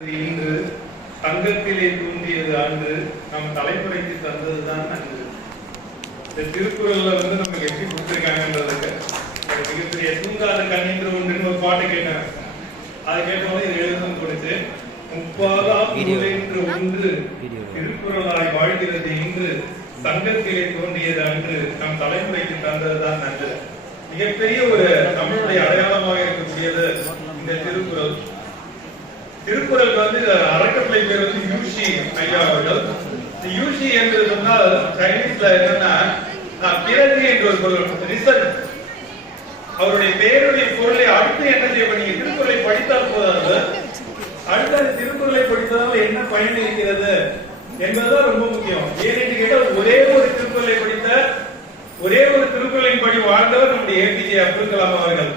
இன்று தங்கத்திலே தூண்டியது அன்று நம் தலைமுறைக்கு தந்ததுதான் அன்று. இந்த திருக்குறள்ல நமக்கு எப்படி கொடுத்திருக்காங்கன்றதுக்கு மிகப்பெரிய தூங்காத கண்ணின்ற ஒன்றுன்னு ஒரு பாட்டு கேட்டேன். அதை கேட்டபோது இது எழுதும் கொடுத்து முப்பாதா என்று ஒன்று திருக்குறளாய் வாழ்கிறது இன்று தங்கத்திலே தோன்றியது அன்று நம் தலைமுறைக்கு தந்ததுதான் நன்று. மிகப்பெரிய ஒரு தமிழுடைய அடையாளமாக இருக்கக்கூடியது இந்த திருக்குறள். திருக்குறளுக்கு அறக்கட்டளை பேர் யூஷி ஐயா அவர்கள். யூஷி என்று சொன்னால் சைனீஸ்ல என்னன்னா பிறகு என்று ஒரு பொருள், ரிசல்ட். அவருடைய பெயருடைய பொருளை அடுத்து என்ன செய்ய நீங்க திருக்குறளை படித்தால் போதாது, அடுத்த திருக்குறளை படித்ததால் என்ன பயன் இருக்கிறது என்பதுதான் ரொம்ப முக்கியம். ஏனென்று கேட்டால் ஒரே ஒரு திருக்குறளை படித்த ஒரே ஒரு திருக்குறளின் படி வாழ்ந்தவர் நம்முடைய ஏபிஜே அப்துல் கலாம் அவர்கள்.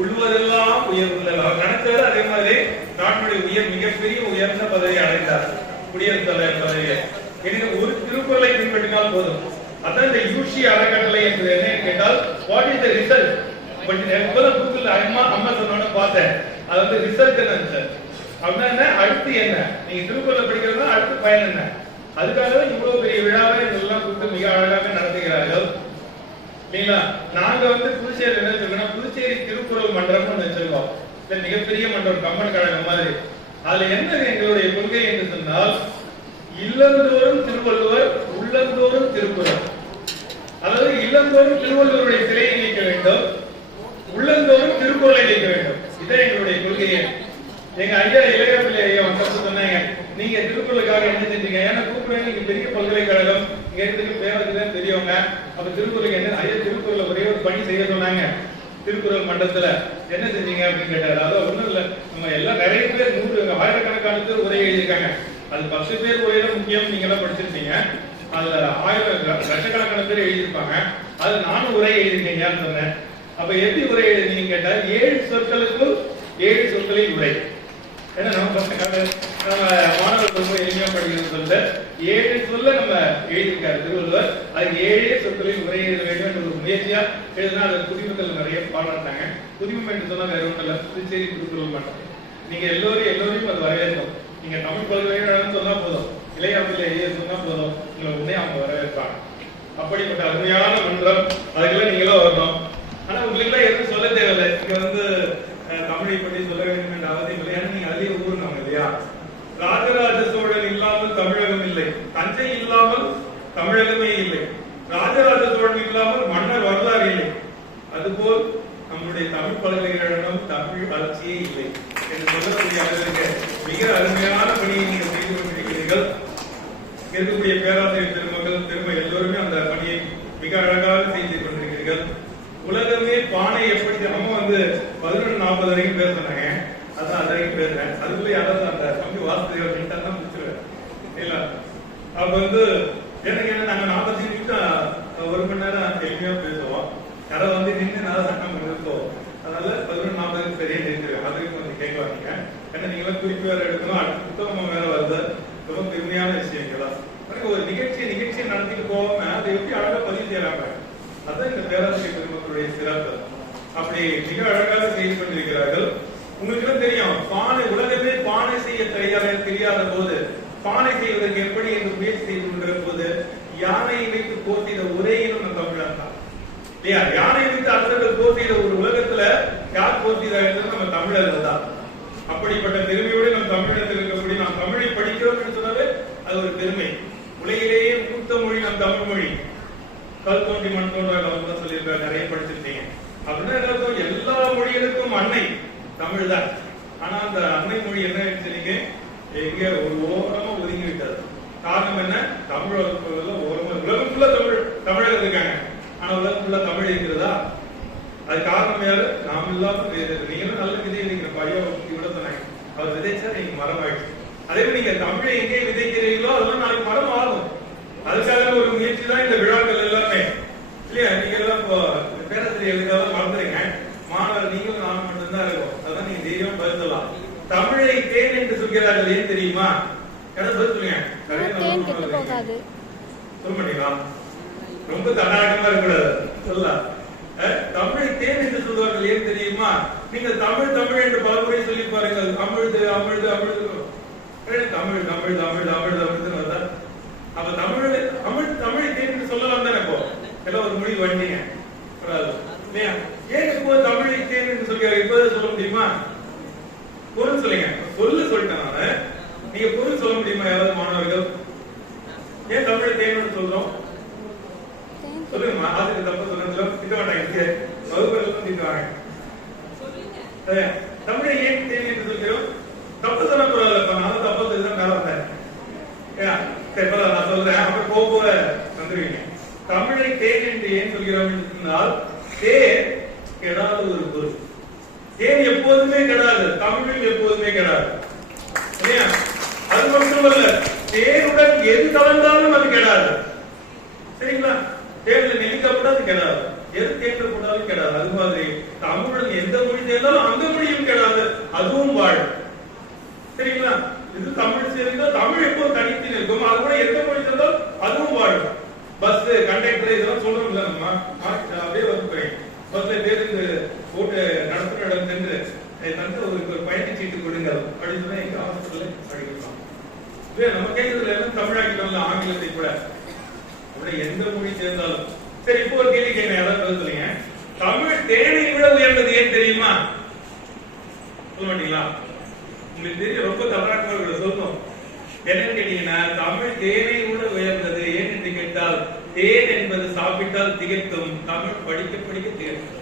உள்ளவரெல்லாம் உயர்வுள்ளவர். அவர் நினைத்தவர் அதே மாதிரி நாட்டுடைய மிகப்பெரிய உயர்ந்த பதவி அடைந்தார், குடியரசுத் தலைவர் பதவியை. எனவே ஒரு திருக்குறளை பின்பற்றினால் போதும். அதான் இந்த யூஷி அறக்கட்டளை என்று என்ன கேட்டால் what is the result. Google அம்மா சொன்னோன்னு பார்த்தேன். அது ரிசல்ட் என்ன அப்படின்னா என்ன, அடுத்து என்ன, நீங்க திருக்குறளை படிக்கிறதா அடுத்து பயன் என்ன. அதுக்காக இவ்வளவு பெரிய விழாவை இதெல்லாம் கூப்பிட்டு மிக அழகாக நடத்துகிறார்கள். நாங்க புதுச்சேரி என்ன சொல்றோம், புதுச்சேரி திருக்குறள் மன்றம் வச்சிருக்கோம். மிகப்பெரிய மன்றம், கம்பன் கழகம் மாதிரி. அதுல என்ன எங்களுடைய கொள்கை என்று சொன்னால், இல்லந்தோறும் திருவள்ளுவர் உள்ளந்தோறும் திருக்குறள். அதாவது இல்லந்தோறும் திருவள்ளுவருடைய சிலையை நீக்க வேண்டும், உள்ளந்தோறும் திருக்குறளை நீக்க வேண்டும். இதான் எங்களுடைய கொள்கையை. எங்க ஐயா இளைய பிள்ளை ஐயா சொன்னாங்க, நீங்க திருக்குறளுக்காக என்ன செஞ்சீங்க, ஏன்னா கூப்பிடுங்க, நீங்க பெரிய பல்கலைக்கழகம், இங்க இருக்கு பேரத்துக்கு தெரியவங்க, அப்ப திருக்குறளுக்கு என்ன ஐயா திருக்குறளை ஒரே ஒரு பணி செய்ய சொன்னாங்க. திருக்குறள் மண்டலத்துல என்ன செஞ்சீங்க அப்படின்னு கேட்டாரு. அதான் ஒண்ணும் இல்ல, நம்ம எல்லாம் நிறைய பேர் 100 ஆயிரக்கணக்கான பேர் உரை எழுதியிருக்காங்க. அது 10 பேர் உரையில முக்கியம், நீங்க எல்லாம் படிச்சிருப்பீங்க. அதுல லட்சக்கணக்கான பேர் எழுதியிருப்பாங்க. அது நானும் உரை எழுதிருக்கீங்கன்னு சொன்னேன். அப்ப எப்படி உரை எழுதினீங்க கேட்டா 7 சொற்களுக்கு 7 சொற்களில் உரை. ஏன்னா நம்ம மாணவர்கள் ரொம்ப எளிமையா படிக்கிறது சொல்ல 7 சொல்ல நம்ம எழுதியிருக்காரு திருவள்ளுவர். அது 7 சொற்களில் உரை எழுத வேண்டும் என்ற ஒரு முயற்சியா எழுதினா அது புதுமக்கள் நிறைய பாராட்டாங்க. புதுமை என்று சொன்னா வேற ஒன்றும் இல்ல, புதுச்சேரி திருக்குறள் மன்றம். நீங்க எல்லோரையும் அது வரவேற்கும். நீங்க தமிழ் பல்கலைக்கழகம் சொன்னா போதும், இளையாப்பிள்ளை ஐயா சொன்னா போதும், உங்களை உடனே அவங்க வரவேற்பாங்க. அப்படிப்பட்ட அருமையான மன்றம், அதுக்கெல்லாம் நீங்களும் வரணும். ஆனா உங்களுக்கு எல்லாம் எதுவும் சொல்ல தேவையில்லை. இங்க தமிழை பற்றி சொல்ல வேண்டும் என்ற அவசியம் இல்லை. ஏன்னா நீங்க அதிக ஊர்னாங்க இல்லையா. ராஜராஜ சோழன் இல்லாமல் தமிழகம் இல்லை, தஞ்சை இல்லாமல் தமிழகமே இல்லை, ராஜராஜ சோழன் இல்லாமல் மன்னர் வரலாறு இல்லை, அதுபோல் நம்முடைய தமிழ் பல்கலைக்கழகம் தமிழ் வளர்ச்சியே இல்லை என்று சொல்லக்கூடிய அளவிற்கு மிக அருமையான பணியை நீங்கள் செய்து கொண்டிருக்கிறீர்கள். இருக்கக்கூடிய பேராசிரியர் பெருமக்கள் பெருமை எல்லோருமே அந்த பணியை மிக அழகாக செய்து கொண்டிருக்கிறீர்கள். உலகமே பானை எப்படி நம்ம 11:40 வரைக்கும் பேசுறாங்க, அதான் அது வரைக்கும் பேசுறேன். அதுக்குள்ள யாராவது அந்த தம்பி வாசிகள் மின்ட்டா தான் முடிச்சிருவேன் இல்ல. அப்ப எனக்கு என்ன, நாங்க 45 நிமிஷம் 1 மணி நேரம் எளிமையா பேசுவோம். யாரை நின்று நல்லா சட்டம் நிறுத்துவோம். அதனால 11:40 சரியா நிறுத்துவேன். அதுக்கு கேட்கலாங்க. ஏன்னா நீங்க குறிப்பு வேற எடுக்கணும், அடுத்த புத்தகம் வேற வருது. ரொம்ப பெருமையான விஷயங்களா ஒரு நிகழ்ச்சியை நடத்திட்டு போவாம அதை எப்படி அழகா பதிவு செய்யறாங்க. அதான் இந்த பேராசிரியர் பெருமக்களுடைய சிறப்பு. அப்படி மிக அழகாக செய்து கொண்டிருக்கிறார்கள். உங்களுக்கு தெரியும், பானை உலகமே பானை செய்ய தெரியாத போது பானை செய்வதற்கு எப்படி என்று முயற்சி செய்து கொண்டிருக்கிற போது யானையை வைத்து போட்டியிட உரையிலும் நம்ம தமிழர் தான் இல்லையா. யானை வைத்து அரசர்கள் போட்டியிட ஒரு உலகத்துல யார் போட்டியிட நம்ம தமிழர்கள் தான். அப்படிப்பட்ட பெருமையோடு நம் தமிழகத்தில் இருக்கக்கூடிய நாம் தமிழை படிக்கிறோம் என்று சொன்னாலே அது ஒரு பெருமை. உலகிலேயே மூத்த மொழி நம் தமிழ் மொழி. கல் தோன்றி மண் தோன்ற சொல்லியிருக்க, நிறைய படிச்சிருக்கீங்க. அப்படின்னா எல்லா மொழிகளுக்கும் அன்னை தமிழ் தான். ஆனா அந்த அன்னை மொழி என்ன ஆயிடுச்சு, எங்க ஒரு ஓரமா ஒதுங்கி விட்டது. காரணம் என்ன, தமிழ் ஓரமா உலகம் ஃபுல்லா தமிழர்கள் இருக்காங்க, ஆனா உலகம் ஃபுல்லா தமிழ் இருக்கிறதா? அது காரணம் யாரு? நாம் இல்லாம நீங்களும் நல்ல விதை விதைக்கிற பையன் விட சொன்னாங்க, அவர் விதைச்சா நீங்க மரம் ஆயிடுச்சு. அதே மாதிரி நீங்க தமிழை எங்கே விதைக்கிறீங்களோ அதெல்லாம் நாளைக்கு மரம் ஆகும். அதுக்காக ஒரு முயற்சி தான் இந்த விழாக்கள் எல்லாமே இல்லையா. நீங்க எல்லாம் பேராசிரியர்களுக்காக மறந்துருங்க, மாணவர் நீங்களும் நானும் மட்டும்தான் இருக்கும். அதான் நீங்க தைரியம் பதிலாம். தமிழை தேன் என்று சொல்கிறார்கள், ஏன் தெரியுமா? பதில் சொல்லுங்க. சொல்ல மாட்டீங்களா? ரொம்ப தடாகமா இருக்கக்கூடாது சொல்ல. தமிழை தேன் என்று சொல்வார்கள், ஏன் தெரியுமா? நீங்க தமிழ் தமிழ் என்று பலமுறை சொல்லி பாருங்கள். அமிழ்து அமிழ்து அமிழ்து தமிழ் தமிழ் தமிழ் தமிழ் தமிழ் வருதா? அப்ப தமிழ் தமிழ் தமிழ் தேர்ந்து சொல்லலாம் தானே? இப்போ எல்லாம் ஒரு மொழி வந்தீங்க இல்லையா? ஏன் இப்போ தமிழை தேர்ந்து சொல்லி இப்போது சொல்ல முடியுமா? பொருள் சொல்லுங்க. சொல்லிட்டேன் நானு. நீங்க பொருள் சொல்ல முடியுமா யாராவது மாணவர்கள்? ஏன் தமிழை தேர்ந்து சொல்றோம்? சொல்லுங்கம்மா. ஆசிரியர் தப்ப சொல்லுங்க. திட்ட மாட்டாங்க, வகுப்புகளுக்கும் திட்டுவாங்க. தமிழை ஏன் தேர்ந்து சொல்கிறோம்? தப்பு சொல்ல பரவாயில்ல, நானும் தப்பா சொல்லிதான் மேல வந்தேன். சரி பரவாயில்ல, நான் சொல்றேன். அப்ப போக வந்துருவீங்க. தமிழை தேன் என்று ஏன் சொல்கிறோம் என்றால், தேன் கெடாத ஒரு பொருள். தேன் எப்போதுமே கெடாது, தமிழில் எப்போதுமே கெடாது. இல்லையா? அது மட்டுமல்ல, தேனுடன் எது கலந்தாலும் அது கெடாது. சரிங்களா? தேன்ல நெல்லிக்காய் கூட அது கெடாது, எது தேன்ல போட்டாலும் கெடாது. அது மாதிரி தமிழன் எந்த மொழி சேர்ந்தாலும் அந்த மொழியும் கெடாது, அதுவும் வாழும். சரிங்களா? இது தமிழ் சேர்ந்தா தமிழ் எப்போ தனித்து நிற்கும், அது கூட எந்த மொழி சேர்ந்தாலும் அதுவும் வாழும். பஸ் கண்டக்டர் இதெல்லாம் சொல்றோம்ல, நம்ம அப்படியே வந்து பஸ்ல பேருந்து போட்டு நடத்துற இடம் சென்று தந்து ஒரு பயணி சீட்டு கொடுங்கள் அப்படின்னு சொன்னா எங்க ஹாஸ்பிட்டல்ல படிக்கலாம். நம்ம கேட்கறதுல எல்லாம் தமிழாக்கிட்டோம்ல, ஆங்கிலத்தை கூட. அப்படி எந்த மொழி சேர்ந்தாலும் சரி. இப்போ ஒரு கேள்வி கேட்க யாராவது சொல்லுங்க. தமிழ் தேனை விட உயர்ந்தது ஏன் தெரியுமா? சொல்ல மாட்டீங்களா? உங்களுக்கு தெரியும், ரொம்ப தவறாக சொல்லணும். என்னன்னு கேட்டீங்கன்னா, தமிழ் தேனை விட உயர்ந்தது ஏன் என்று கேட்டால், தேன் என்பது சாப்பிட்டால் திகைக்கும், தமிழ் படிக்க படிக்க திகைக்கும்.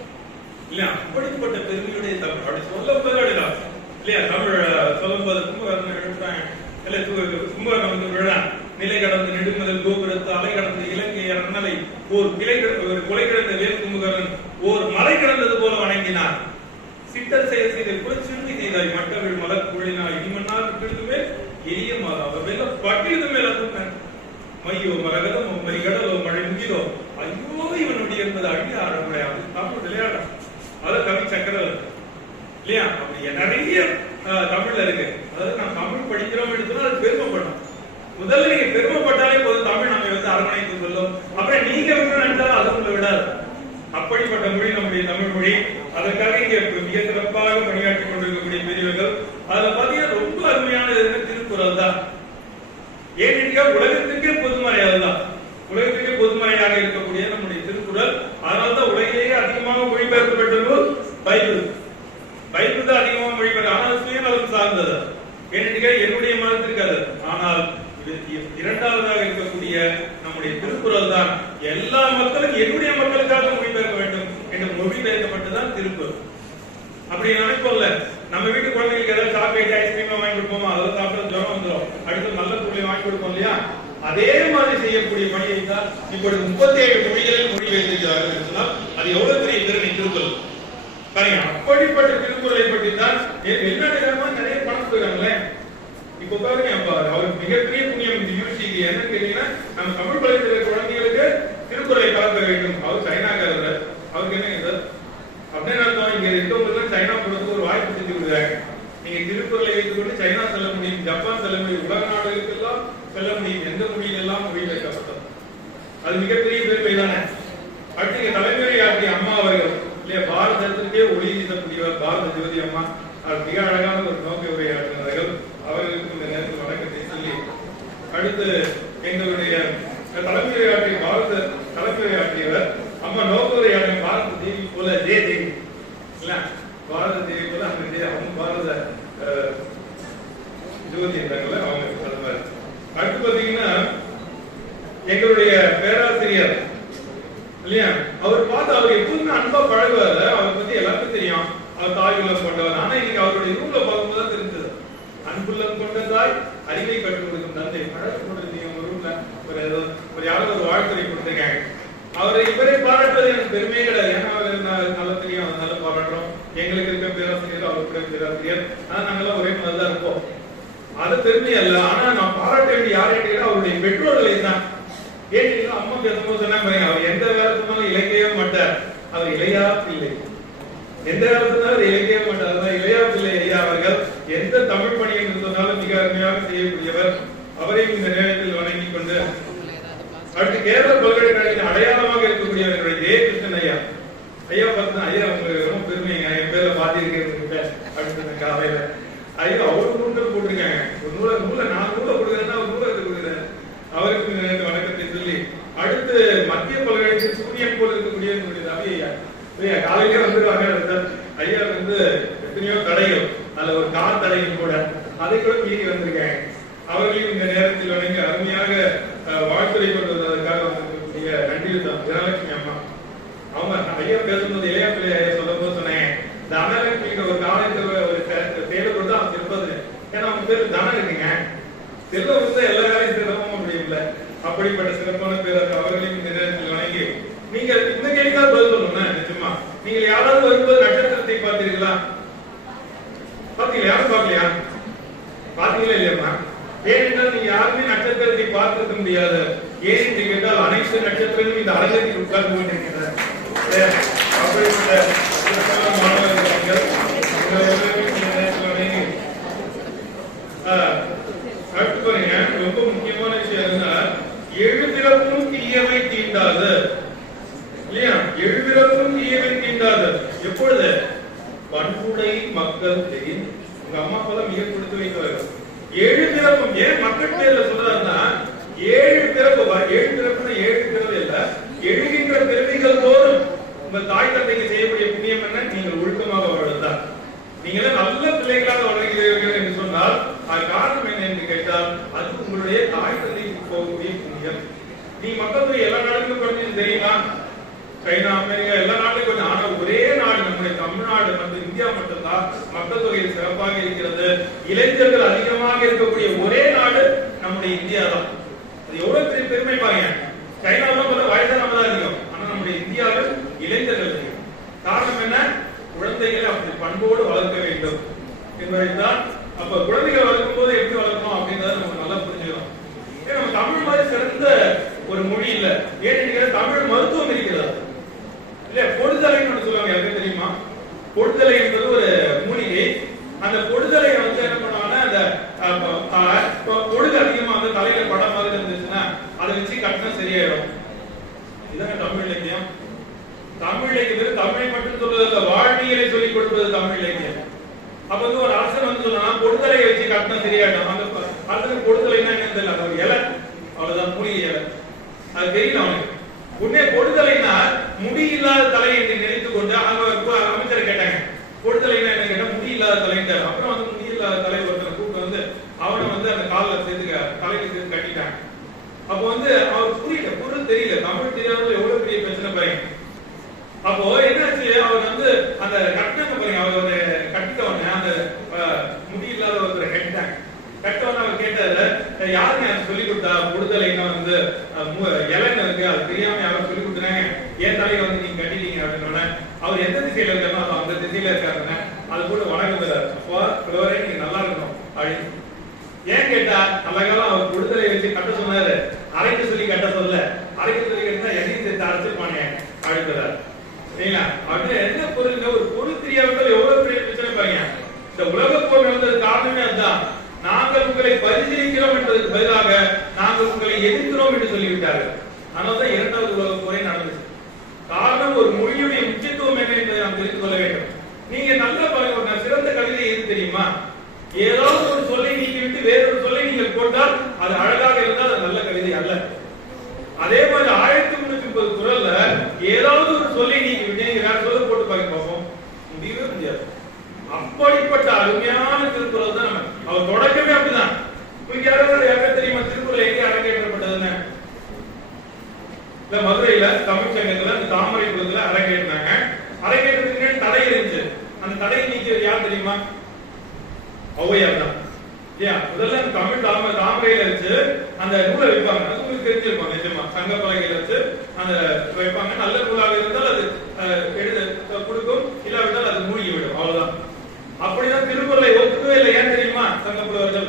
இல்லையா? அப்படிப்பட்ட பெருமையுடைய தமிழ். அப்படி சொல்லும் போது இல்லையா? தமிழ் சொல்லும் போது கும்பகர்ணன் எடுத்தாங்க இல்ல, கும்பகர்ணன் வந்து விழா நிலை கடந்த நெடுமுதல் கோபுரத்து அலை கடந்த இலங்கை அண்ணலை ஓர் கிளை ஒரு கொலை கிடந்த வேல் கும்பகர்ணன் ஓர் மலை கிடந்தது போல வணங்கினார். சிட்டர் செய்த கூட சிறுமி செய்தாய் மட்டவிழ் மலர் குழினாய் இனிமன்னார் விட்டுமே எளிய மாதா அவர் பட்டியது மேல மையோ மரகதமோ மறிகடலோ மழை முகிலோ ஐயோ இவனுடைய என்பது அழிய ஆரம்பியாது. தமிழ் விளையாட அது கவி சக்கரவர் இல்லையா? அப்படி நிறைய தமிழ்ல இருக்கு. அதாவது நான் தமிழ் படிக்கிறோம் சொன்னா அது பெருமைப்படும். முதல்ல நீங்க பெருமைப்பட்டாலே போதும், தமிழ் நம்ம வந்து அரவணைத்து சொல்லும். அப்புறம் நீங்க நினைச்சாலும் அது உங்களை விடாது. அப்படிப்பட்ட மொழி நம்முடைய தமிழ் மொழி. அதற்காக இங்க மிக சிறப்பாக பணியாற்றி கொண்டிருக்கக்கூடிய பெரியவர்கள். அதுல பாத்தீங்கன்னா ரொம்ப அருமையான திருக்குறள் தான். ஏனென்றா உலகத்துக்கே பொதுமறையாதுதான். உலகத்துக்கே பொதுமறையாக இருக்கக்கூடிய நம்முடைய திருக்குறள். அதனால்தான் உலகிலேயே அதிகமாக மொழிபெயர்க்கப்பட்ட நூல் பைபிள். பைபிள் தான் அதிகமாக மொழிபெயர்க்க. ஆனால் சுயநலம் சார்ந்தது. ஏனென்றா என்னுடைய மதத்திற்கு அது. ஆனால் இரண்டாவதாக இருக்கக்கூடிய நம்முடைய திருக்குறள் தான் எல்லா மக்களும் என்னுடைய மக்களுக்காக மொழிபெயர்க்க வேண்டும் என்று மொழிபெயர்க்கப்பட்டுதான் திருக்குறள். அப்படி நினைப்போம்ல, நம்ம வீட்டு குழந்தைகளுக்கு ஏதாவது சாக்லேட் ஐஸ்கிரீம் வாங்கி கொடுப்போமா? அதெல்லாம் சாப்பிட்டு ஜுரம் வந்துடும், அடுத்து நல்ல பொருளை வாங்கி கொடுப்போம் இல்லையா? அதே மாதிரி செய்யக்கூடிய பணியை தான் இப்பொழுது 37 மொழிகளில் மொழிபெயர்த்திருக்கிறார்கள் என்று சொன்னால் அது எவ்வளவு பெரிய திறனை திருக்குறள் பாருங்க. அப்படிப்பட்ட திருக்குறளை பற்றி தான் வெளிநாட்டுக்காரமா நிறைய பணம் போயிருக்காங்களே. இப்ப பாருங்க, அவருக்கு மிகப்பெரிய புண்ணியம் இந்த யூனிவர்சிட்டி. என்ன கேட்டீங்கன்னா, நம்ம தமிழ் பள்ளியில் குழந்தைகளுக்கு திருக்குறளை கலக்க வேண்டும். அவர் சைனாக்காரர், அவருக்கு என்ன அப்படின்னு அர்த்தம், இங்க இருக்கவங்களுக்கு சைனா போறதுக்கு ஒரு வாய்ப்பு செஞ்சு கொடுக்குறாங்க. நீங்க திருக்குறளை வைத்துக் கொண்டு சைனா செல்ல முடியும், ஜப்பான் செல்ல முடியும், உலக நாடுகளுக்கு எல்லாம் செல்ல முடியும். எந்த மொழியிலெல்லாம் மொழிபெயர்க்கப்பட்டது அது மிகப்பெரிய பெருமை தானே. அடுத்து தலைமுறை ஆற்றிய அம்மா அவர்கள் இல்லையா, பாரதத்திற்கே ஒளி வீசக்கூடியவர் பாரத ஜோதி அம்மா. அது மிக அழகான ஒரு நோக்க உரையாற்றினார்கள். அவர்களுக்கு இந்த நேரத்தில் வணக்கத்தை சொல்லி, அடுத்து எங்களுடைய தலைமையுரையாற்றிய பாரத தலைமையுரையாற்றியவர் அம்மா நோக்க உரையாற்றிய பாரத தேவி போல ஜெய தேவி இல்ல, பாரத தேவி போல அந்த அவங்க பாரத ஜோதி இருந்தாங்கல்ல அவங்க. அது மாதிரி அடுத்து பாத்தீங்கன்னா எங்களுடைய பேராசிரியர் இல்லையா, அவர் பார்த்து அவர் எப்பவுமே அன்பா பழகுவாரு. அவரை பத்தி எல்லாருக்கும் தெரியும், அவர் தாய் உள்ளம் கொண்டவர். ஆனா இன்னைக்கு அவருடைய ரூம்ல பார்க்கும்போது தான் தெரிஞ்சது, அன்புள்ளம் கொண்ட தாய் அறிவை கற்றுக் கொடுக்கும் தந்தை. அழகு கொடுத்தீங்க உங்க ரூம்ல ஒரு யாரும் ஒரு வாழ்த்துறை கொடுத்திருக்காங்க. அவரை இவரை பாராட்டுவது எனக்கு பெருமையே கிடையாது. ஏன்னா அவர் நல்லா தெரியும், அதனால பாராட்டுறோம். எங்களுக்கு இருக்க பேராசிரியர், அவர் கூட பேராசிரியர், ஆனா நாங்கெல்லாம் ஒரே மாதிரி தான் இருப்போம். அது பெருமை அல்ல. ஆனா நான் பாராட்ட வேண்டிய யாரை கேட்டீங்கன்னா அவருடைய பெற்றோர்களை தான். ஏன்னா அம்மா பேசும்போது சொன்னா பாருங்க, அவர் எந்த வேலை சொன்னாலும் இலக்கியவே மாட்டார். அவர் இளையா பிள்ளை, எந்த காலத்துல அவர் இலக்கிய மாட்டார். இளையா பிள்ளை ஐயா அவர்கள் எந்த தமிழ் பணி என்று சொன்னாலும் மிக அருமையாக செய்யக்கூடியவர். அவரையும் இந்த நேரத்தில் வணங்கிக் கொண்டு அடுத்து கேரள பல்கலைக்கழகத்தின் அடையாளமாக இருக்கக்கூடியவர்களுடைய ஜெய கிருஷ்ணன் ஐயா. ஐயா பார்த்தா ஐயா உங்களுக்கு ரொம்ப பெருமைங்க, என் பேர்ல பாத்திருக்கேன் அடுத்த காலையில ஐயா அவரு நூல்கள் போட்டிருக்காங்க. ஒரு நூலை நான் நூலை கொடுக்குறேன்னா அவர் நூலை கொடுக்குறேன். அவருக்கு இந்த நேரத்தில் வணக்கத்தை சொல்லி அடுத்து மத்திய பல்கலைக்கழகத்தில் சூரியன் போல இருக்கக்கூடிய ஐயா காலையிலே வந்துருவாங்க. ஐயா வந்து எத்தனையோ தடைகள், அதுல ஒரு கார் தடையும் கூட, அதை கூட மீறி வந்திருக்காங்க. அவர்களையும் இந்த நேரத்தில் வணங்கி அருமையாக வாழ்த்துறை கொண்டு வந்ததற்காக வந்திருக்கக்கூடிய நன்றியுதான் தனலட்சுமி அம்மா. அவங்க ஐயா பேசும்போது இளையா பிள்ளை சொல்லும் போது சொன்னேன், தனலட்சுமிக்கு ஒரு காலத்துல ஒரு செயலை கொண்டு அவங்க இருப்பது. ஏன்னா அவங்க பேர் தனம் இருக்குங்க, செல்வம் வந்து எல்லா காலையும் சிறப்பாக முடியல. அப்படிப்பட்ட சிறப்பான பேர் அவர்களையும் இந்த நேரத்தில் வணங்கி நீங்க இந்த கேள்விக்காக பதில் சொல்லணும். நிச்சயமா நீங்கள் யாராவது வரும்போது நட்சத்திரத்தை பார்த்தீர்களா? பாத்தீங்களா? யாரும் பார்க்கலையா? பாத்தீங்களா இல்லையம்மா? ஏனென்றால் நீங்க யாருமே நட்சத்திரத்தை பார்த்திருக்க முடியாது. ஏன் என்று கேட்டால் அனைத்து நட்சத்திரங்களும் இந்த அரங்கத்தில் உட்கார்ந்து கொண்டிருக்கின்றன. அப்படிப்பட்ட மாணவர்கள் அடுத்து பாருங்க, ரொம்ப முக்கியமான விஷயம் என்னன்னா, எழுபிறப்பும் தீயவை தீண்டாது இல்லையா? எழுபிறப்பும் தீயவை தீண்டாது. எப்பொழுது? பண்புடை மக்கள் தெரியும். உங்க அம்மா அப்பா தான் மிக கொடுத்து வைத்தவர்கள். ஏழு பிறப்பும் ஏன் மக்கள் பேர்ல சொல்றாருன்னா, ஏழு பிறப்பு, ஏழு பிறப்புனா ஏழு பிறப்பு இல்ல, எழுகின்ற பிறவிகள் தோறும் உங்க தாய் தந்தைக்கு செய்யக்கூடிய புண்ணியம் என்ன? நீங்கள் ஒழுக்கமாக வாழ்ந்தார். நீங்களே நல்ல பிள்ளைகளாக வளர்கிறீர்கள் என்று சொன்னால் அது காரணம் என்ன என்று கேட்டால் அது உங்களுடைய தாய் தந்தைக்கு போகக்கூடிய புண்ணியம். நீ மக்கள் தொகை எல்லா நாடுகளும் குறைஞ்சது தெரியுமா? சைனா, அமெரிக்கா எல்லா நாட்டிலும் கொஞ்சம். ஆனா ஒரே நாடு நம்முடைய தமிழ்நாடு வந்து இந்தியா மட்டும்தான் மக்கள் தொகையில் சிறப்பாக இருக்கிறது. இளைஞர்கள் அதிகமாக இருக்கக்கூடிய ஒரே நாடு நம்முடைய இந்தியா தான். அது எவ்வளவு பெரிய பெருமை பாருங்க. சைனாவில் பார்த்தா வயசானவங்க தான் அதிகம், ஆனா நம்முடைய இந்தியாவில் இளைஞர்கள் அதிகம். காரணம் என்ன? குழந்தைகளை அப்படி பண்போடு வளர்க்க வேண்டும் என்பதைத்தான். அப்ப குழந்தைகளை வளர்க்கும் போது எப்படி வளர்க்கணும் அப்படின்றத நம்ம நல்லா புரிஞ்சுக்கணும். ஏன்னா நம்ம தமிழ் மாதிரி சிறந்த ஒரு மொழி இல்ல. ஏன்னு தமிழ் மருத்துவம் இருக்கிறதா இல்ல? பொடுதலைன்னு சொல்லுவாங்க, எனக்கு தெரியுமா? பொடுதலை என்பது ஒரு மூலிகை. அந்த பொடுதலை வந்து என்ன பண்ணுவாங்கன்னா, அந்த பொடுகு அதிகமா வந்து தலையில படம் மாதிரி இருந்துச்சுன்னா அதை வச்சு கட்டினா சரியாயிடும். இதாங்க தமிழ் இலக்கியம். தமிழ் இலக்கியம் தமிழை மட்டும் சொல்வதில்ல, வாழ்வியலை சொல்லிக் கொடுப்பது தமிழ் இலக்கியம். அப்ப வந்து ஒரு அரசன் வந்து சொன்னா பொடுதலையை வச்சு கட்டினா சரியாயிடும். அந்த அரசனுக்கு பொடுதலைன்னா என்ன தெரியல, அது ஒரு இலை, அவ்வளவுதான், மூலிகை இலை. அது தெரியல அவனுக்கு. உடனே பொடுதலைன்னா முடி இல்லாத தலை என்று நினைத்துக் கொண்டு அவங்க அமைச்சரை கேட்டாங்க, பொடுதலைன்னா என்ன கேட்டா முடி இல்லாத தலைன்ட்டார். அப்புறம் வந்து முடி இல்லாத தலை ஒருத்தரை கூப்பிட்டு வந்து அவனை வந்து அந்த காலில் சேர்த்து தலைக்கு சேர்த்து கட்டிட்டாங்க. அப்போ வந்து அவருக்கு புரியல, பொருள் தெரியல, தமிழ் தெரியாத எவ்வளவு பெரிய பிரச்சனை பாருங்க. அப்போ என்னாச்சு, அவர் வந்து அந்த கட்டின பாருங்க, அவர் கட்டிட்டவன அந்த முடி இல்லாத ஒருத்தர் கட்டிட்டாங்க. கட்டவன அவர் கேட்டாரு, யாருங்க எனக்கு சொல்லி கொடுத்தா பொடுதலைன்னா வந்து இலைன்னு இருக்கு, அது தெரியாம யாரும் சொல்லி கொடுத்தாங்க, ஏன் தலையை வந்து நீங்க கட்டிட்டீங்க அப்படின்னு. அவர் எந்த திசையில இருக்காரோ அந்த திசையில இருக்காருங்க. அது கூட வணங்குறாரு, அப்போ புலவரே நீங்க நல்லா இருக்கணும் அப்படின்னு. ஏன் கேட்டா நல்ல காலம் அவர் பொடுதலை வச்சு கட்ட சொன்னாரு, அரைக்க சொல்லி கட்ட சொல்ல, அரைக்க சொல்லி கட்டினா எதையும் சேர்த்து அரைச்சிருப்பானே அப்படின்றாரு. சரிங்களா? அப்படின்னு என்ன பொருளுங்க, ஒரு பொருள் தெரியாவிட்டால் எவ்வளவு பெரிய பிரச்சனை பாருங்க. இந்த உலக போர் நடந்தது காரணமே அதுதான். நாங்கள் உங்களை பரிசீலிக்கிறோம் என்பதற்கு பதிலாக நாங்கள் உங்களை எதிர்க்கிறோம் என்று சொல்லிவிட்டார்கள். அதனால்தான் இரண்டாவது உலக போரே நடந்துச்சு. காரணம் ஒரு மொழியுடைய முக்கியத்துவம் என்ன என்பதை நாம் தெரிந்து கொள்ள வேண்டும். நீங்க நல்லா பாருங்க, சிறந்த கவிதை எது தெரியுமா? ஏதாவது ஒரு சொல்லை நீக்கிவிட்டு வேறொரு சொல்லை நீங்கள் போட்டால் அது அழகாக இருந்தால் அது நல்ல கவிதை அல்ல. அதே மாதிரி 1330 குறள்ல ஏதாவது ஒரு சொல்லை நீக்கிவிட்டு நீங்க வேற சொல்ல போட்டு பார்க்க பார்ப்போம், முடியவே முடியாது. அப்படிப்பட்ட அருமையான திருக்குறள் தான். அவர் தொடக்கமே அப்படிதான். உங்களுக்கு யாராவது தெரியுமா திருக்குறள் எங்கே அரங்கேற்றப்பட்டதுன்னு? மதுரையில தமிழ் சங்கத்துல தாமரை குளத்துல அரங்கேற்றாங்க. அரங்கேற்றத்துக்கு தடை இருந்துச்சு. அந்த தடையை நீக்கியது யார் தெரியுமா? ஔவையார் தான். முதல்ல தமிழ் தாமரையில வச்சு அந்த நூலை வைப்பாங்க. அது உங்களுக்கு தெரிஞ்சிருப்பாங்க நிஜமா. சங்க பலகையில வச்சு அந்த வைப்பாங்க. நல்ல நூலாக இருந்தால் அது எழுத கொடுக்கும், இல்லாவிட்டால் அது மூழ்கி விடும், அவ்வளவுதான். அப்படிதான் திருக்குறளை ஒத்துக்கவே இல்லை. ஏன் தெரியுமா? சங்க புலவர்கள்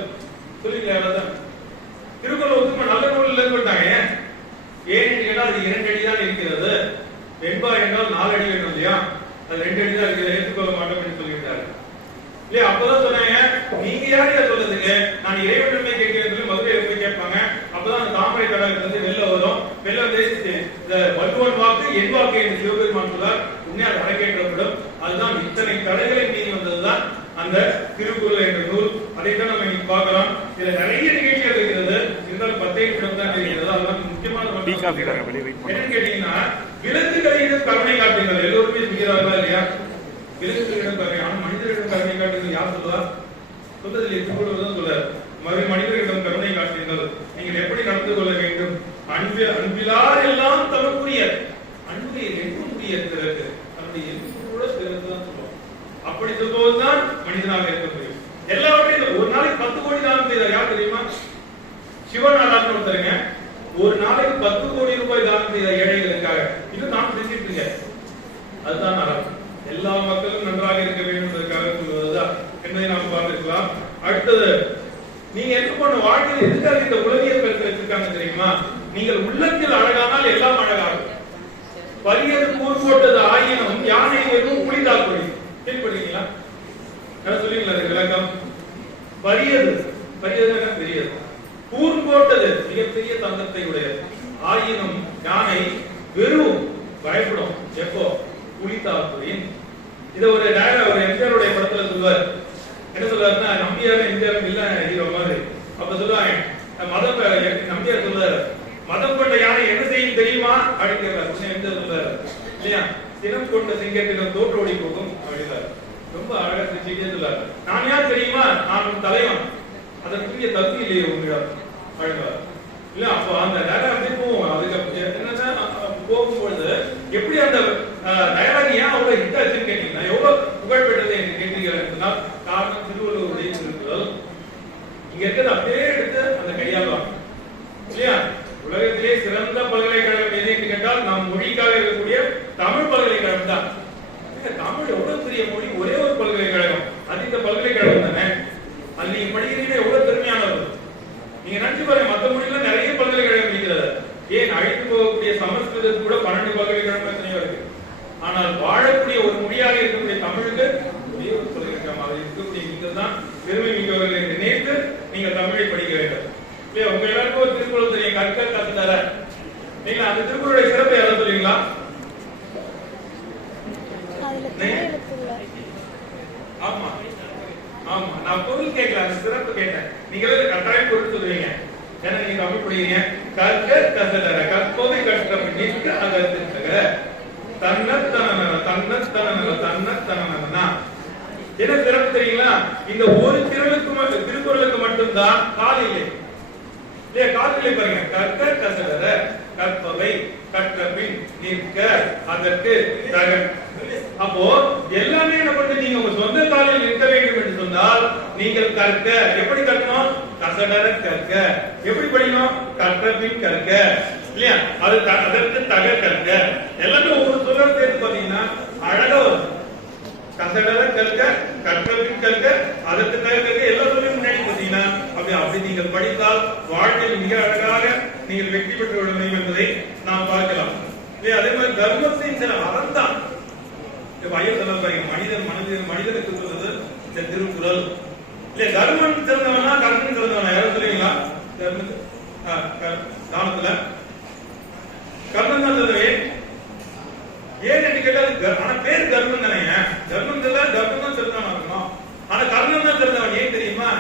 சொல்லிங்க, திருக்குறளை ஒத்துக்க நல்ல நூல் இல்லைன்னு சொல்லிட்டாங்க. ஏன்னு கேட்டா அது 2 அடி தான் இருக்கிறது. வெண்பா என்றால் 4 அடி வேணும் இல்லையா? அது 2 அடி தான் இருக்கிறது, ஏற்றுக்கொள்ள மாட்டோம் என்று சொல்லிவிட்டாரு இல்லையா? அப்பதான் சொன்னாங்க, நீங்க யாரையா சொல்றதுக்கு, நான் இறைவனுமே கேட்கிறேன் மதுரையில போய் கேட்பாங்க. அப்பதான் அந்த தாமரை கடலுக்கு வந்து வெளில வரும். வெளில வந்து இந்த வள்ளுவன் வாக்கு என் வாக்கு என்று சிவபெருமான் சொல்லார். உடனே அது அரங்கேற்றப்படும். அதுதான் இத்தனை தடைகளை மீறி வந்ததுதான் அந்த திருக்குறள் என்ற நூல். அதைத்தான் நம்ம இன்னைக்கு பார்க்கலாம். இதுல அதெல்லாம் முக்கியமான என்னன்னு கேட்டீங்கன்னா விலங்குகளிடம் கருணை காட்டுங்கள். எல்லோருமே சொல்கிறார்களா இல்லையா? விலங்குகளிடம் கருணை, ஆனா மனிதர்களிடம் கருணை காட்டுங்கள் யார் சொல்லுவா? சொல்றதில்லை. திருக்குறள் சொல்றாரு, மனிதர்களிடம் கருணை காட்டுங்கள், நீங்கள் எப்படி நடந்து கொள்ள வேண்டும், அன்பிலார் எல்லாம் தமக்குரிய அன்பு எங்குரிய பிறகு தன்னுடைய கூட பிறகுதான் சொல்லுவோம். அப்படி சொல்லுவதுதான் மனிதனாக இருக்க முடியும். எல்லாவற்றையும் ஒரு நாளைக்கு 10 கோடி தானம் செய்தார். யார் தெரியுமா? சிவநாடான்னு ஒருத்தருங்க ஒரு நாளைக்கு 10 கோடி ரூபாய் தானம் செய்த ஏழைகளுக்காக. இது நான் செஞ்சிட்டு இருக்கேன். அதுதான் அறம். எல்லா மக்களும் நன்றாக இருக்க வேண்டும் என்பதற்காக சொல்வதுதான் என்பதை நாம் பார்த்திருக்கலாம். அடுத்தது, நீங்க என்ன பண்ண வாழ்க்கையில் எதுக்காக இந்த உலகியல் கருத்து வச்சிருக்காங்க தெரியுமா? நீங்கள் உள்ளத்தில் அழகானால் எல்லாம் அழகாகும். பரியது கூர் போட்டது ஆயினும் யானை எதுவும் புலிதாக்குடி. கேள்விப்படுறீங்களா? சொல்லுவீங்களா விளக்கம்? பரியது பெரியது, கூர் போட்டது மிகப்பெரிய தங்கத்தை உடையது, ஆயினும் யானை வெறும் பயப்படும் எப்போ புலிதாக்குடின். இத ஒரு டயலாக் ஒரு எம்ஜிஆருடைய படத்துல சொல்வார். என்ன சொல்றாருன்னா, நம்பியார் எம்ஜிஆர் இல்ல ஹீரோ மாதிரி. அப்ப சொல்லுவாங்க, மதம் நம்பியார் சொல்றாரு, மதம் கொண்ட யானை என்ன செய்யும் தெரியுமா அப்படின்னு கேட்கிறார். எம்ஜிஆர் சொல்றாரு இல்லையா, தினம் கொண்ட சிங்கத்திடம் தோற்று ஓடி போகும் அப்படின்னாரு. ரொம்ப அழகா செஞ்சுட்டே சொல்றாரு. நான் யார் தெரியுமா? நான் உன் தலைவன், அதற்குரிய தகுதி இல்லையே உண்மையார் அப்படின்னாரு. இல்ல அப்போ அந்த டயலாக் அப்படியே போவோம். அதுக்கு என்னன்னா போகும்பொழுது எப்படி அந்த டயலாக் ஏன் அவ்வளவு ஹிட் ஆச்சுன்னு கேட்டீங்கன்னா, எவ்வளவு புகழ் பெற்றது என்று கேட்டீங்கன்னா, காரணம் திருவள்ளுவருடைய திருக்குறள். இங்க இருக்கிறது அப்படியே எடுத்து அந்த கையாளுவாங்க இல்லையா? உலகத்திலே சிறந்த பல்கலைக்கழகம் எது என்று கேட்டால் நம் மொழிக்காக இருக்கக்கூடிய தமிழ் பல்கலைக்கழகம் தான். தமிழ் எவ்வளவு பெரிய மொழி, ஒரே ஒரு பல்கலைக்கழகம், அது இந்த பல்கலைக்கழகம் தானே. அது நீங்க படிக்கிறீங்கன்னா எவ்வளவு பெருமையானது. நீங்க நினைச்சு பாருங்க, மற்ற மொழியில நிறைய பல்கலைக்கழகம் இருக்கிறது. ஏன் அழித்து போகக்கூடிய சமஸ்கிருதத்துக்கு கூட 12 பல்கலைக்கழகம் எத்தனையோ இருக்கு. ஆனால் வாழக்கூடிய ஒரு மொழியாக இருக்கக்கூடிய தமிழுக்கு ஒரே ஒரு பல்கலைக்கழகம். அது இருக்கக்கூடிய நீங்கள் தான் பெருமை மிக்கவர்கள் என்று நினைத்து நீங்கள் தமிழை படிக்க வேண்டும். இல்லையா? உங்க எல்லாருக்கும் ஒரு திருக்குறள் தெரியும், கற்க கத்துத்தர. நீங்க அந்த திருக்குறளுடைய சிறப்பை எதை சொல்லுவீங்களா? ஆமா ஆமா, நான் பொருள் கேட்கல, சிறப்பு கேட்டேன். நீங்க கட்டாயம் பொருள் சொல்லுவீங்க. ஏன்னா நீங்க தமிழ் படிக்கிறீங்க. கற்க கத்துத்தர, கற்போதை கற்ற நிற்க அகத்துக தன்னத்தனன தன்னத்தனன. என்ன சிறப்பு தெரியுங்களா? இந்த ஒரு திருக்குறளுக்கு மட்டும்தான் கால் இல்லை. கால்களை பாருங்க, கற்க கசடர, கற்பவை கற்றபின் நிற்க அதற்கு தக. அப்போ எல்லாமே என்ன பண்ணுது? நீங்க உங்க சொந்த காலில் நிற்க வேண்டும் என்று சொன்னால் நீங்கள் கற்க. எப்படி கற்கணும்? கசடர கற்க. எப்படி படிக்கணும்? கற்றபின் கற்க இல்லையா? அது அதற்கு தக கற்க. எல்லாமே ஒவ்வொரு சொல்ல சேர்த்து பாத்தீங்கன்னா அழகா வரும். கசடர கற்க, கற்றபின் கற்க, அதற்கு தக கற்க. எல்லா சொல்லையும் முன்னாடி பாத்தீங்கன்னா அப்படி நீங்கள் படித்தால் வாழ்க்கையில் மிக அழகாக நீங்கள் வெற்றி பெற்று விட முடியும் என்பதை நாம் பார்க்கலாம். அதே மாதிரி தர்மத்தின் சில அறந்தான் மனிதனுக்கு சொல்றது இந்த திருக்குறள். இல்ல தர்மன் சிறந்தவனா கர்மன் சிறந்தவனா? யாரும் சொல்லுவீங்களா? தானத்துல கர்மன் தான் சொல்லுவேன். ஏன் என்று கேட்டால் ஆனா பேர் கர்மன் தானே. தர்மம் தான் சிறந்தவனா இருக்கணும். ஆனா கர்மன் தான் சிறந்தவன். ஏன் தெரியுமா?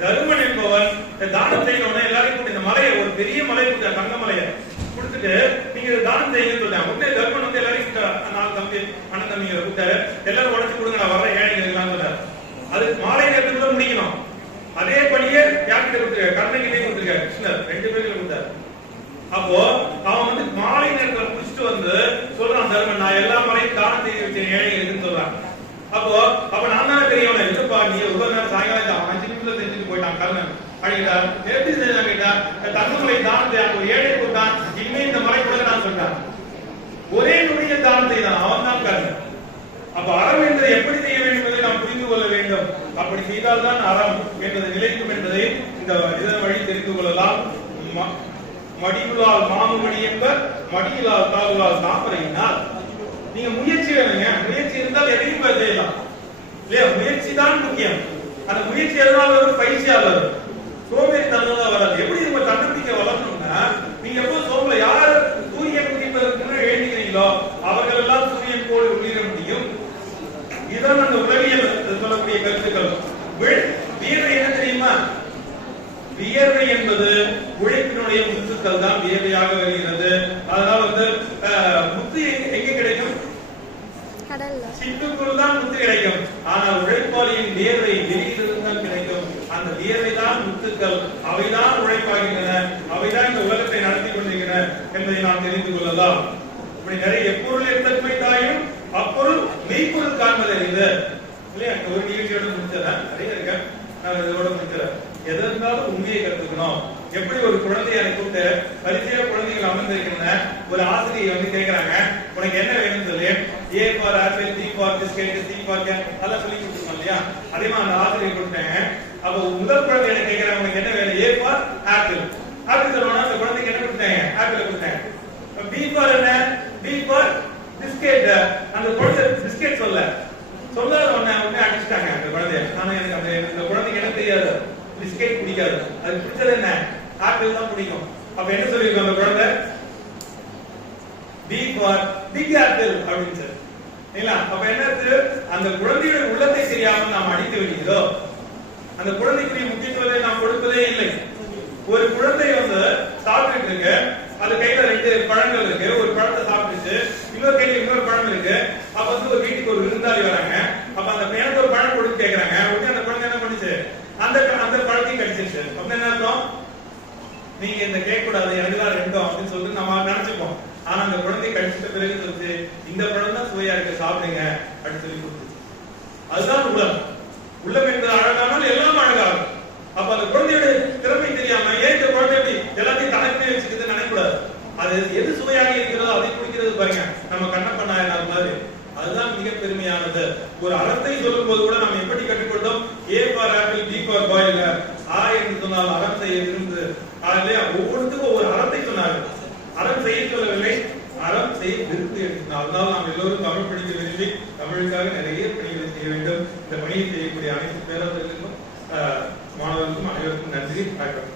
தருமன் என்பவன் தானம் செய்யணும்னா எல்லாரும் இந்த மலையை, ஒரு பெரிய மலை கொடுத்தா, தங்க மலையை கொடுத்துட்டு நீங்க தானம் செய்யுங்கன்னு சொல்றாங்க. உடனே தர்மன் வந்து எல்லாரும் 4 தம்பி அண்ணன் தம்பிங்களை கூப்பிட்டாரு, எல்லாரும் உடச்சு கொடுங்க, நான் வர ஏழைகளுக்கு சொன்னார். அது மாலை நேரத்துக்குள்ள முடிக்கணும். அதே பணியை யார்கிட்ட கொடுத்துருக்காரு? கர்ணகிட்டே கொடுத்துருக்காரு. கிருஷ்ணர் 2 பேர்ல கொடுத்தாரு. அப்போ அவன் வந்து மாலை நேரத்தில் முடிச்சுட்டு வந்து சொல்றான், தர்மன் நான் எல்லா மலையும் தானம் செய்து வச்சேன் ஏழைகளுக்குன்னு சொல்றான். அப்ப நான் தானே தெரியவன, இல்லப்பா நீ ஒவ்வொரு நேரம் சாயங்காலம் 5 நிமிஷம் செஞ்சுட்டு போயிட்டான் கர்ணன் அப்படின்னா. எப்படி செஞ்சான் கேட்டா, தங்கமலை தானத்தை ஒரு ஏழை கொடுத்தான், இனிமே இந்த மலை கூட நான் சொல்றான். ஒரே நுழைய தானம் செய்தான், அவன் தான் கர்ணன். அப்ப அறம் என்பதை எப்படி செய்ய வேண்டும் என்பதை நாம் புரிந்து கொள்ள வேண்டும். அப்படி செய்தால்தான் அறம் என்பது நிலைக்கும் என்பதை இந்த இதன் வழி தெரிந்து கொள்ளலாம். மடியுளால் மாமுமணி என்பர் மடியிலால் தாவுளால் தாமரையினால். நீங்க முயற்சி வேணுங்க. முயற்சி இருந்தால் எதையும் செய்யலாம் இல்லையா? முயற்சி தான் முக்கியம். அந்த முயற்சி எதனால வரும்? பயிற்சியால் வரும். சோம்பேறி தன்னால் வராது. எப்படி நம்ம தன்னம்பிக்கை வளரணும்னா, நீங்க எப்போ சோம்பல யார் சூரியன் உதிப்பதற்கு எழுதுகிறீங்களோ அவர்கள் எல்லாம் சூரியன் போல் ஒளிர முடியும். இதுதான் அந்த உலகியல் சொல்லக்கூடிய கருத்துக்கள். வீணை என்ன தெரியுமா? வியர்வை என்பது உழைப்பினுடைய முத்துக்கள் தான் வியர்வையாக வருகிறது. அதனால முத்து எங்க கிடைக்கும்? சிட்டுக்குள் தான் முத்து கிடைக்கும். ஆனால் உழைப்பாளியின் வியர்வை வெளியிலிருந்து தான் கிடைக்கும். அந்த வியர்வை தான் முத்துக்கள், அவைதான் உழைப்பாகின்றன, அவைதான் இந்த உலகத்தை நடத்தி கொண்டிருக்கின்றன என்பதை நாம் தெரிந்து கொள்ளலாம். இப்படி நிறைய எப்பொருள் எத்தன்மை தாயும் அப்பொருள் மெய்ப்பொருள் காண்பது அறிந்து இல்லையா? ஒரு நிகழ்ச்சியோட முடிச்சிடறேன், நிறைய இருக்க நான் இதோட முடிச்சிடறேன். எது இருந்தாலும் உண்மையை கத்துக்கணும். எப்படி ஒரு குழந்தைய கூப்பிட்டு பரிசையா குழந்தைகள் அமர்ந்திருக்கின்றன, ஒரு ஆசிரியர் கேட்கிறாங்க, உனக்கு என்ன வேணும்னு சொல்லி, A for apple, B for biscuit, C for cat அதெல்லாம் சொல்லி கொடுத்துருக்கோம் இல்லையா? அதே மாதிரி அந்த ஆசிரியர் கொடுத்தாங்க. அப்போ முதல் குழந்தை என்ன கேட்கிறாங்க, உனக்கு என்ன வேணும்? ஏ ஃபார் ஆப்பிள். ஆப்பிள் சொல்லணும்னா அந்த குழந்தைக்கு என்ன கொடுத்தாங்க? ஆப்பிள் கொடுத்தாங்க. பி ஃபார் என்ன? B for biscuit. அந்த குழந்தை பிஸ்கெட் சொல்லாத உடனே அடிச்சுட்டாங்க அந்த குழந்தைய. ஆனா எனக்கு அந்த குழந்தைக்கு என்ன தெரியாது, பிஸ்கெட் பிடிக்காது. அது பிடிச்சது என்ன? ஆப்பிள் தான் பிடிக்கும். அப்ப என்ன சொல்லிருக்கோம் அந்த குழந்தை? பி ஃபார் பிக் ஆப்பிள் அப்படின்னு சொல்லி. அப்ப என்ன அந்த குழந்தையோட உள்ளத்தை தெரியாமல் நாம் அடித்து விடுகிறோம். அந்த குழந்தைக்கு முக்கியத்துவத்தை நாம் கொடுப்பதே இல்லை. ஒரு குழந்தை சாப்பிட்டு இருக்கு, அது கையில 2 பழங்கள் இருக்கு, ஒரு பழத்தை சாப்பிட்டுச்சு, இன்னொரு கையில இன்னொரு பழம் இருக்கு. அப்ப ஒரு வீட்டுக்கு ஒரு விருந்தாளி வராங்க. அப்ப அந்த பையனுக்கு ஒரு பழம் கொடுத்து கேக்குறாங்க. உடனே அந்த குழந்தை என்ன பண்ணுச்சு? அந்த பழத்தையும் கடிச்சிருச்சு. அப்ப என்ன அர்த்தம்? நீங்க இந்த கேட்க கூடாது, எனக்கு தான் 2 அப்படின்னு சொல்லிட்டு நம்ம நினைச்சுப்போம். ஆனா அந்த குழந்தை கடிச்சிட்ட பிறகு சொல்லிச்சு, இந்த பழம் தான் சுவையா இருக்கு, சாப்பிடுங்க அப்படின்னு சொல்லி கொடுத்துச்சு. அதுதான் உள்ளம். உள்ளம் என்பது அழகானால் எல்லாம் அழகாகும். அப்ப அந்த குழந்தையோட திறமை தெரியாம ஏன் இந்த குழந்தை எல்லாத்தையும் தனக்குமே வச்சுக்கிறது நினைக்கூடாது. அது எது சுவையாக இருக்கிறதோ அதை குடிக்கிறது பாருங்க, நம்ம கண்ணப்ப நாயனார் மாதிரி. அதுதான் மிக பெருமையானது. ஒரு அறத்தை சொல்லும் போது கூட நம்ம எப்படி கற்றுக் கொடுத்தோம்? A for apple, B for boy. ஆ என்று சொன்னால் அறம் செய்ய விருந்து. ஒவ்வொருத்துக்கும் ஒரு அறத்தை சொன்னார்கள். அறம் செய்ய சொல்லவில்லை, அறம் செய்ய விருந்து எடுத்தார். அதனால் நாம் எல்லோரும் தமிழ் படிக்க விரும்பி தமிழுக்காக நிறைய பணிகளை செய்ய வேண்டும். இந்த பணியை செய்யக்கூடிய அனைத்து பேராசிரியர்களுக்கும் மாணவர்களுக்கும் அனைவருக்கும் நன்றி. வணக்கம்.